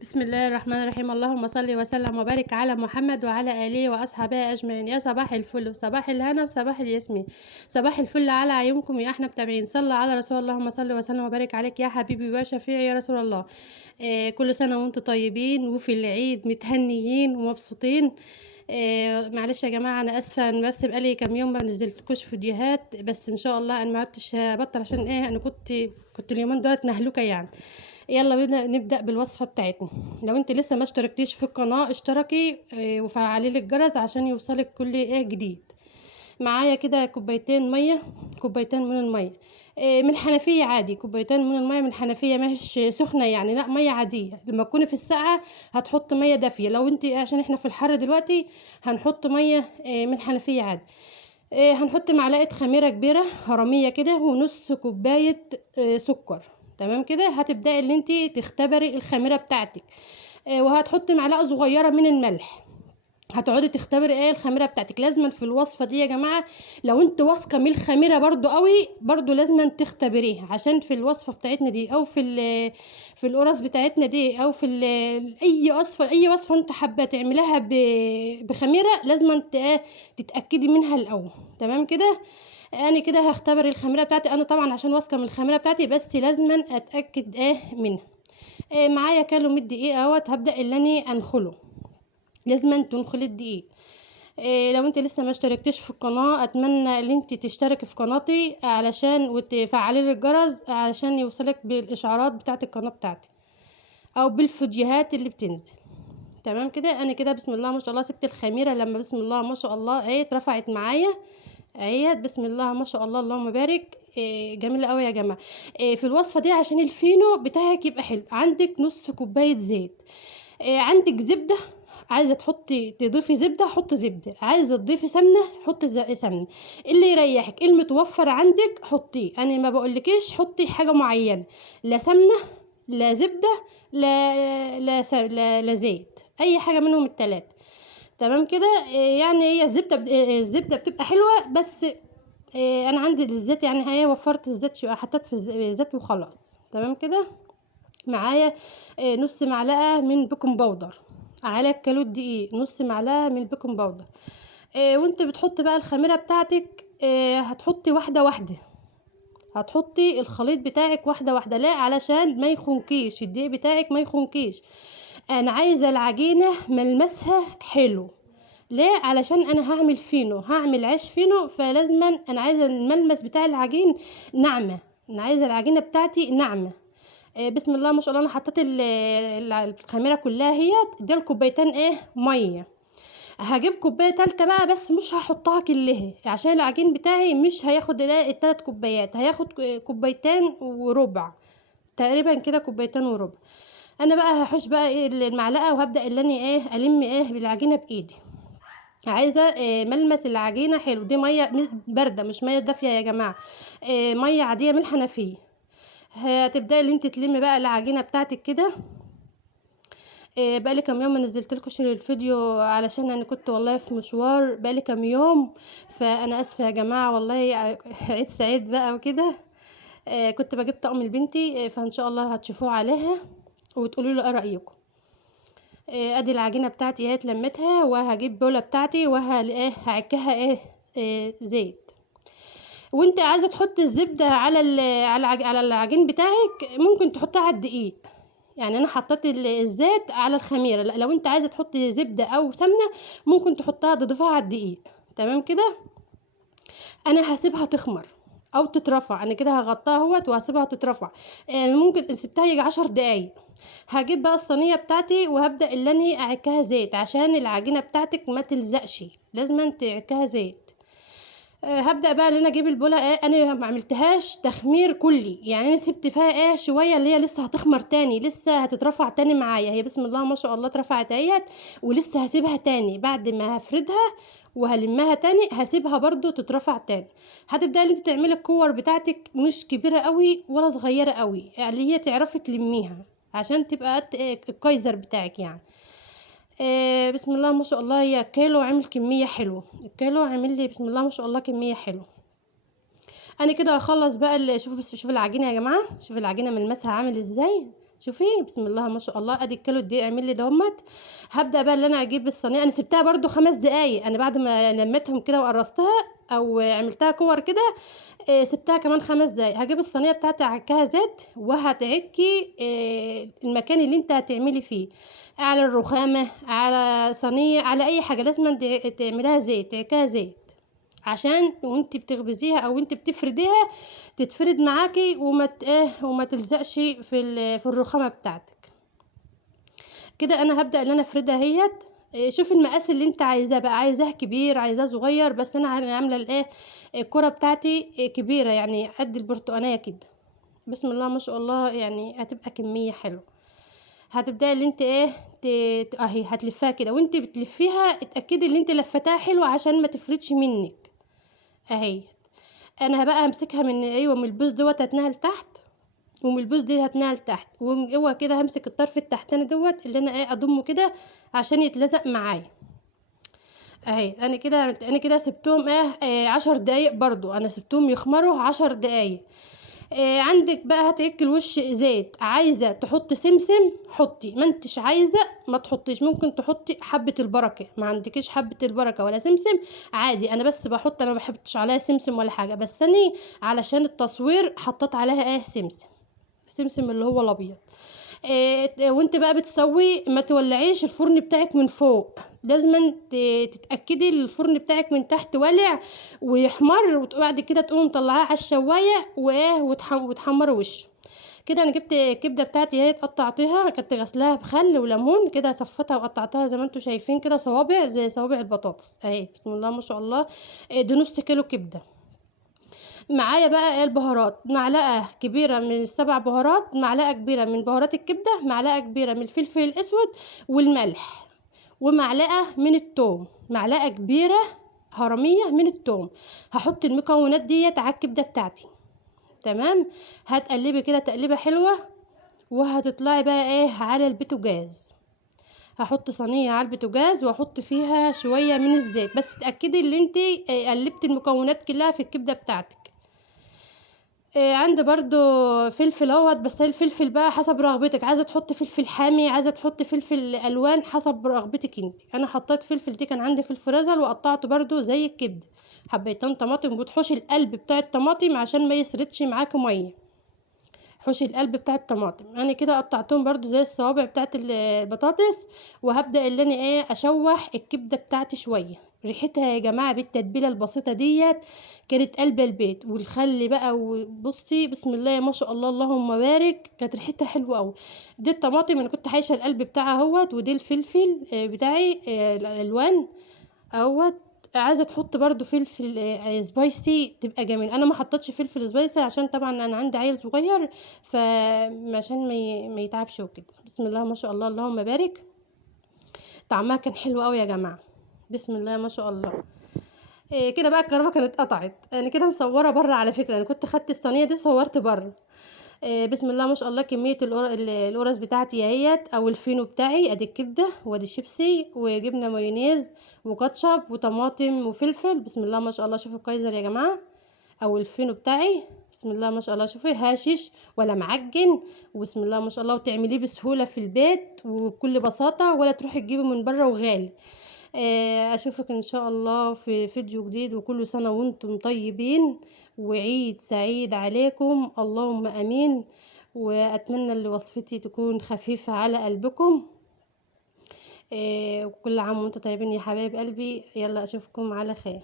بسم الله الرحمن الرحيم. اللهم صل وسلم وبارك على محمد وعلى آله وأصحابه أجمعين. يا صباح الفل وصباح الهنا وصباح الياسمين، صباح الفل على عيونكم يا احنا متابعين. صلى على رسول الله، اللهم صل وسلم وبارك عليك يا حبيبي وشفيعي يا رسول الله. كل سنة وانتم طيبين وفي العيد متهنيين ومبسوطين. معلش يا جماعة، أنا آسفة، أنا بس بقالي كام يوم ما نزلتلكوش فيديوهات، بس إن شاء الله أنا ما عدتش هبطل، عشان أنا كنت اليومين دولت مهلوكة يعني. يلا بينا نبدأ بالوصفة بتاعتنا. لو انت لسه ما اشتركتيش في القناة اشتركي وفعلي لك الجرس عشان يوصلك كل جديد. معايا كده كوبايتين مية، كوبايتين من المية من الحنفية عادي، كوبايتين من المية من الحنفية، مش سخنة يعني، لا مية عادية. لما تكوني في الساعة هتحط مية دافية، لو انت عشان احنا في الحر دلوقتي هنحط مية من الحنفية عادي. هنحط معلقة خميرة كبيرة هرمية كده ونص كوباية سكر. تمام كده. هتبدأي ان انت تختبري الخميرة بتاعتك، وهتحطي معلقة صغيرة من الملح. هتقعدي تختبري الخميره بتاعتك. لازما في الوصفه دي يا جماعه، لو انت واثقه من الخميره برضو قوي، برضو لازما تختبريها، عشان في الوصفه بتاعتنا دي او في القرص بتاعتنا دي او اي وصفه انت حابه تعملها بخميره، لازما تتاكدي منها الاول. تمام كده. انا كده هختبر الخميره بتاعتي، انا طبعا عشان واثقه من الخميره بتاعتي، بس لازما اتاكد منها. معايا كيلو من الدقيق اهوت، هبدا اللي انا انخله. لازم تنخلي الدقيق. لو انت لسه ما اشتركتش في القناه، اتمنى ان انت تشتركي في قناتي علشان وتفعلي لي الجرس علشان يوصلك بالاشعارات بتاعه القناه بتاعتي او بالفيديوهات اللي بتنزل. تمام كده. انا كده بسم الله ما شاء الله سبت الخميره، لما بسم الله ما شاء الله اترفعت معايا بسم الله ما شاء الله اللهم بارك. جميله قوي يا جماعه. في الوصفه دي عشان الفينو بتاعك يبقى حلو، عندك نص كوبايه زيت، عندك زبده، عايزه تضيفي زبده حطي زبده، عايزه تضيفي سمنه حطي سمنه، اللي يريحك، المتوفر عندك حطيه. انا ما بقولكيش حطي حاجه معينه، لا سمنه لا زبده لا زيت، اي حاجه منهم التلاتة. تمام كده. يعني هي الزبده بتبقى حلوه، بس انا عندي الزيت يعني، هي وفرت الزيت شويه، حطيت في الزيت وخلاص. تمام كده. معايا نص معلقه من بيكنج باودر على كيلو دقيق، نص معلقه من البيكنج باودر. وانت بتحطي بقى الخميره بتاعتك، هتحطي واحده واحده، هتحطي الخليط بتاعك واحده واحده، لا علشان ما يخنكيش الدقيق بتاعك، ما يخنكيش. انا عايزه العجينه ملمسها حلو، ليه؟ علشان انا هعمل فينو، هعمل عيش فينو، فلازما انا عايزه الملمس بتاع العجين ناعمه، انا عايزه العجينه بتاعتي ناعمه. بسم الله ما شاء الله، انا حطيت الخميره كلها، هي دي الكوبايتين ميه. هجيب كوبايه تالته بقى، بس مش هحطها كلها عشان العجين بتاعي مش هياخد التلات كوبايات، هياخد كوبايتين وربع تقريبا كده، كوبايتين وربع. انا بقى هحش بقى المعلقه، وهبدا اللي انا الم بالعجينه بايدي. عايزه ملمس العجينه حلو. دي ميه بارده مش ميه دافيه يا جماعه، ميه عاديه من الحنفيه. هتبداي اللي انت تلمي بقى العجينه بتاعتك كده. بقالي كام يوم ما نزلتلكوش الفيديو، علشان انا كنت والله في مشوار بقالي كام يوم، فانا اسفه يا جماعه والله. عيد سعيد بقى وكده. كنت بجيب طقم لبنتي، فان شاء الله هتشوفوه عليها وتقولوا لي ايه رايكم. ادي العجينه بتاعتي اتلمتها، وهجيب بوله بتاعتي هعكها زيت. وانت عايزه تحطي الزبده على العجين بتاعك، ممكن تحطها على الدقيق. يعني انا حطيت الزيت على الخميره، لو انت عايزه تحطي زبده او سمنه ممكن تضيفها على الدقيق. تمام كده. انا هسيبها تخمر او تترفع، انا كده هغطاها اهوت وهسيبها تترفع. يعني ممكن سبتها يجي 10 دقايق. هجيب بقى الصينيه بتاعتي، وهبدا اللي انا اعكها زيت عشان العجينه بتاعتك ما تلزقش، لازم تعكها زيت. هبدا بقى ان انا اجيب البوله. انا ما عملتهاش تخمير كلي، يعني انا سبت فيها شويه، اللي هي لسه هتخمر تاني، لسه هتترفع تاني معايا. هي بسم الله ما شاء الله اترفعت اهيت، ولسه هسيبها تاني بعد ما هفردها وهلمها تاني، هسيبها برضو تترفع تاني. هتبداي انت تعملي الكور بتاعتك، مش كبيره قوي ولا صغيره قوي، اللي هي تعرفي تلميها عشان تبقى الكايزر بتاعك يعني. بسم الله ما شاء الله، هي كيلو عمل كمية حلوة، الكيلو عمل لي بسم الله ما شاء الله كمية حلوة. انا كده هخلص بقى شوفوا بس، شوفوا العجينة يا جماعة، شوفوا العجينة ملمسها عامل ازاي، شوفي بسم الله ما شاء الله، ادي الكيلو الدقيق عمل لي دهمت. هبدا بقى اللي انا اجيب الصينيه، انا سبتها برضو 5 دقايق، انا بعد ما لميتهم كده وقرصتها او عملتها كور كده، سبتها كمان 5 دقايق. هجيب الصينيه بتاعتي اعكها زيت، وهتعكي المكان اللي انت هتعملي فيه، على الرخامه، على صينيه، على اي حاجه لازم تعملها زيت، تعكها زيت، عشان وانت بتخبزيها او انت بتفرديها تتفرد معاكي وما تلزقش في الرخامه بتاعتك. كده انا هبدا ان انا افردها اهيت. شوفي المقاس اللي انت عايزاه بقى، عايزاه كبير عايزاه صغير، بس انا عامله الكره بتاعتي كبيره، يعني قد البرتقانيه كده. بسم الله ما شاء الله، يعني هتبقى كميه حلوه. هتبداي اللي انت اهي هتلفيها كده، وانت بتلفيها اتاكدي ان انت لفتها حلوه عشان ما تفردش منك اهي. انا بقى همسكها من البوز دوت هتنها لتحت، ومن البوز دي هتنها لتحت، ومن جوه كده همسك الطرف التحتاني دوت اللي انا اضمه كده عشان يتلزق معايا اهي. انا كده سبتهم 10 دقايق، برضو انا سبتهم يخمروا 10 دقايق. عندك بقى هتعك الوش زيت، عايزه تحط سمسم حطي، ما انتش عايزه ما تحطيش، ممكن تحطي حبه البركه، ما عندكيش حبه البركه ولا سمسم عادي، انا بس بحط، انا ما بحطش عليها سمسم ولا حاجه، بس انا علشان التصوير حطيت عليها سمسم، السمسم اللي هو الابيض. وانت بقى بتسوي ما تولعيش الفرن بتاعك من فوق، لازم تتاكدي الفرن بتاعك من تحت ولع ويحمر، وبعد كده تقوم مطلعاه على الشوايه وتحمري وشه كده. انا جبت الكبده بتاعتي اهي، قطعتها، كنت غسلاها بخل وليمون كده، صفتها وقطعتها زي ما انتم شايفين كده، صوابع زي صوابع البطاطس اهي. بسم الله ما شاء الله. دي نص كيلو كبده. معايا بقى البهارات، معلقه كبيره من ال7 بهارات، معلقه كبيره من بهارات الكبده، معلقه كبيره من الفلفل الاسود والملح، ومعلقه من الثوم، معلقه كبيره هرميه من الثوم. هحط المكونات ديت على الكبده بتاعتي، تمام. هتقلبي كده تقليبه حلوه، وهتطلعي بقى على البوتاجاز. هحط صينيه على البوتاجاز واحط فيها شويه من الزيت، بس اتاكدي ان انت قلبتي المكونات كلها في الكبده بتاعتك. عندي برضو فلفل اهوت، بس الفلفل بقى حسب رغبتك، عايزه تحطي فلفل حامي، عايزه تحطي فلفل الوان، حسب رغبتك انت. انا حطيت فلفل دي كان عندي في الفريزر وقطعته برضو زي الكبده. حبيتين طماطم، وتحوشي القلب بتاع الطماطم عشان ما يسردش معاكي ميه، حوشي القلب بتاع الطماطم. انا كده قطعتهم برضو زي الصوابع بتاعت البطاطس. وهبدا اللي انا اشوح الكبده بتاعتي شويه، ريحتها يا جماعه بالتتبيله البسيطه ديت كانت قلب البيت، والخل بقى، وبصي بسم الله ما شاء الله اللهم بارك، كانت ريحتها حلوه قوي. دي الطماطم انا كنت حايشه القلب بتاعها اهوت، ودي الفلفل بتاعي الالوان اهوت. عايزه تحط برضو فلفل سبايسي تبقى جميل، انا ما حطيتش فلفل سبايسي عشان طبعا انا عندي عيل صغير، فعشان ما يتعبش وكده. بسم الله ما شاء الله اللهم بارك، طعمها كان حلو قوي يا جماعه. بسم الله ما شاء الله. كده بقى الكهرباء كانت قطعت، انا كده مصوره بره على فكره، انا كنت خدت الصينيه دي صورت بره. بسم الله ما شاء الله، كميه القرص بتاعتي اهيت، او الفينو بتاعي، ادي الكبده وادي الشيبسي وجبنه مايونيز وكاتشب وطماطم وفلفل. بسم الله ما شاء الله، شوفوا الكايزر يا جماعه، او الفينو بتاعي. بسم الله ما شاء الله، شوفي هاشش ولا معجن، وبسم الله ما شاء الله، وتعمليه بسهوله في البيت وبكل بساطه، ولا تروحي تجيبي من بره وغالي. اشوفك ان شاء الله في فيديو جديد، وكل سنة وانتم طيبين، وعيد سعيد عليكم اللهم امين. واتمنى ان وصفتي تكون خفيفة على قلبكم. وكل عام وانتم طيبين يا حبايب قلبي، يلا اشوفكم على خير.